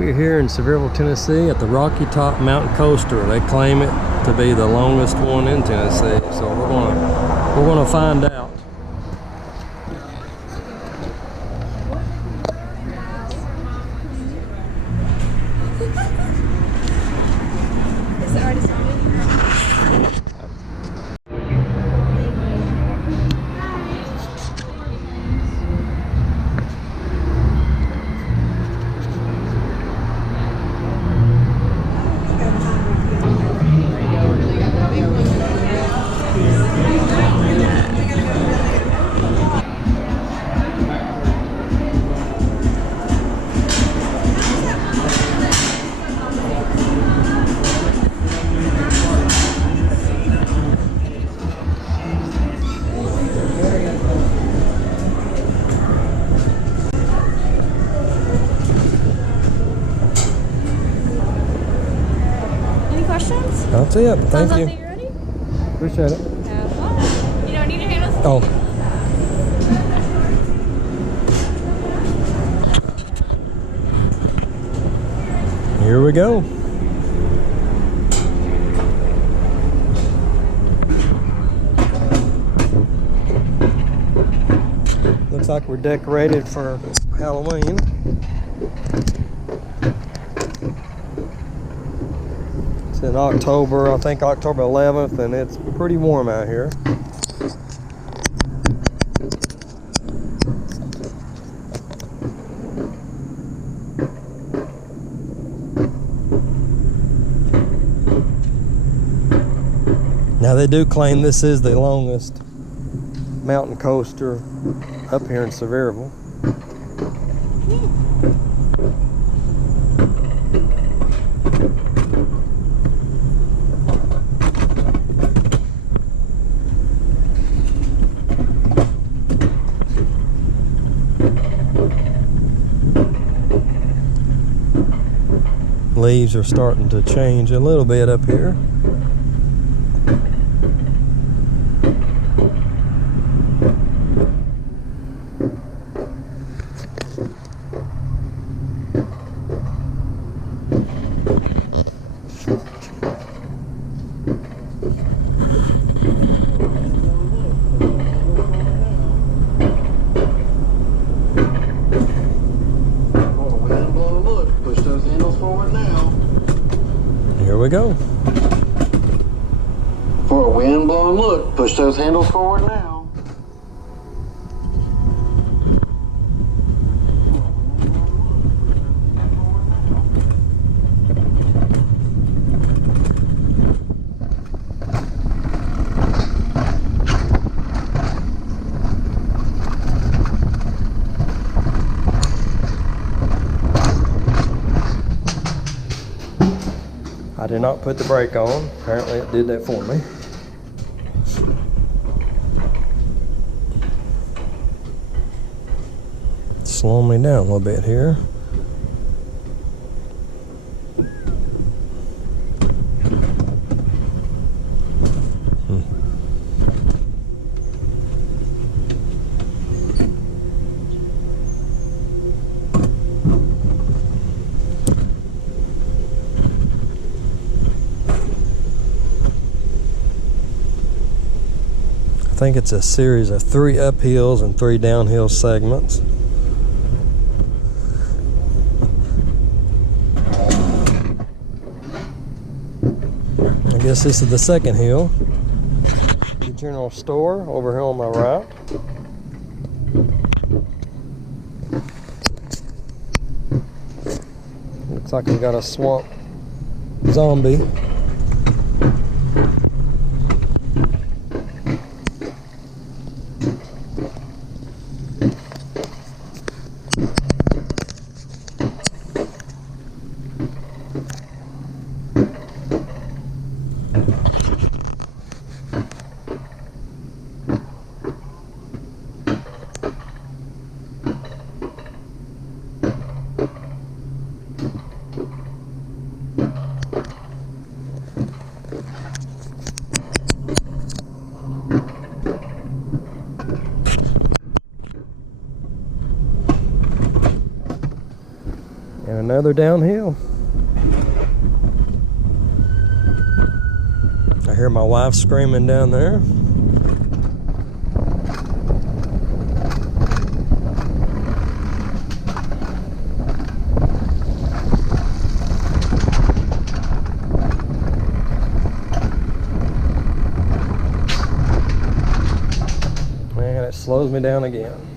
We're here in Sevierville, Tennessee at the Rocky Top Mountain Coaster. They claim it to be the longest one in Tennessee, so we're gonna find out. Is it already started? That's it. Thank you. You're ready? Appreciate it. Have fun. You don't need your handles? Oh. Here we go. Looks like we're decorated for Halloween. It's in October, I think October 11th, and it's pretty warm out here. Now they do claim this is the longest mountain coaster up here in Sevierville. Leaves are starting to change a little bit up here. Here we go. For a wind blowing look, push those handles forward now. I did not put the brake on. Apparently it did that for me. Slow me down a little bit here. I think it's a series of 3 uphills and 3 downhill segments. I guess this is the second hill. The general store over here on my right. Looks like we got a swamp zombie. another downhill. I hear my wife screaming down there. Man, it slows me down again.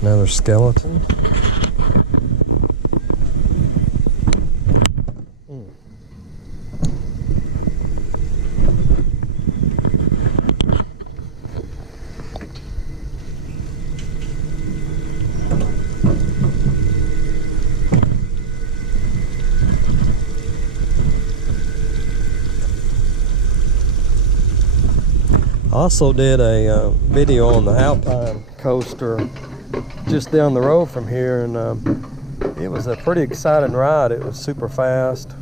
Another skeleton. I also did a video on the Alpine coaster just down the road from here, and it was a pretty exciting ride. It was super fast,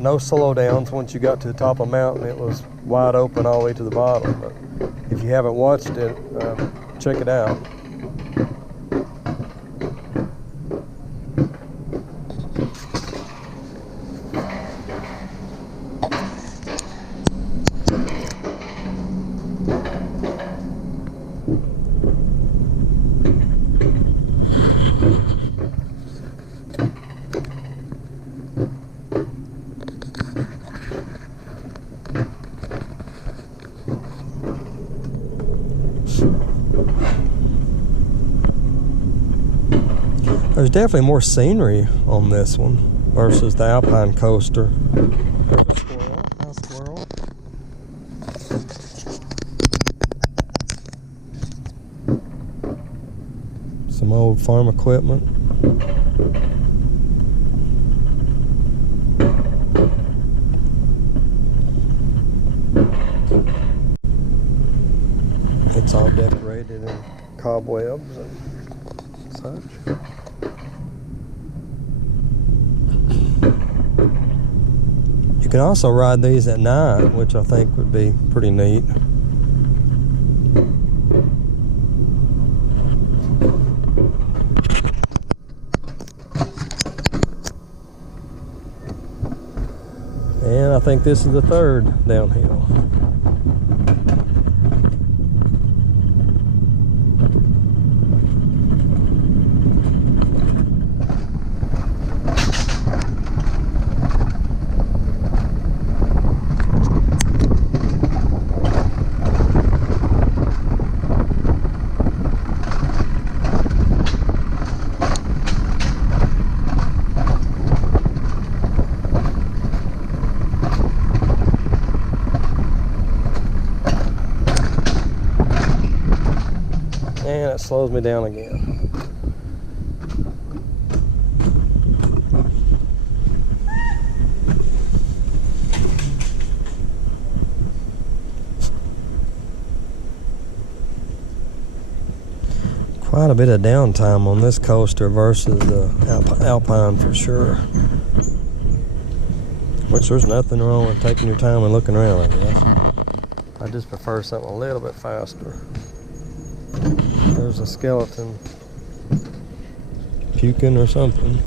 no slow downs. Once you got to the top of the mountain, it was wide open all the way to the bottom. But if you haven't watched it, check it out. There's definitely more scenery on this one versus the Alpine coaster. There's a squirrel. Hi, squirrel. Some old farm equipment. It's all decorated in cobwebs and such. You can also ride these at night, which I think would be pretty neat. And I think this is the third downhill. And it slows me down again. Quite a bit of downtime on this coaster versus the Alpine for sure. Which there's nothing wrong with taking your time and looking around, I guess. I just prefer something a little bit faster. There's a skeleton puking or something.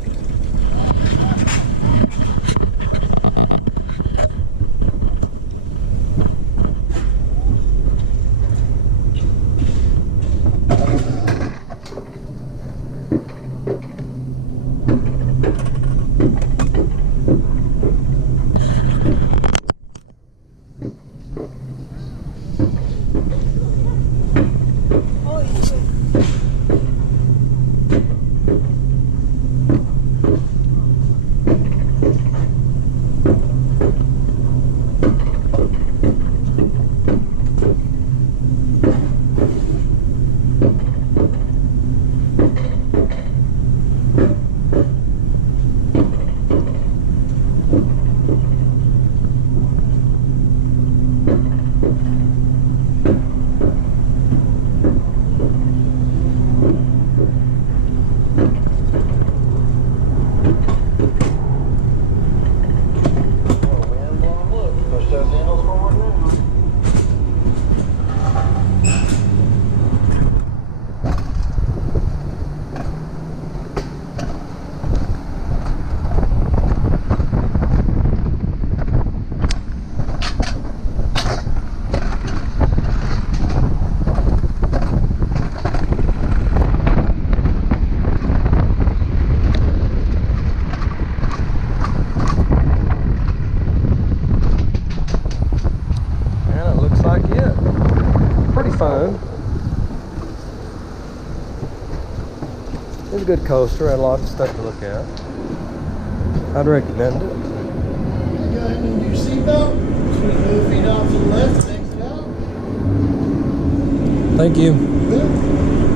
good coaster. Had a lot of stuff to look at. I'd recommend it. Go ahead and do your seatbelt. Swing both feet off to the left and exit out. Thank you. Good.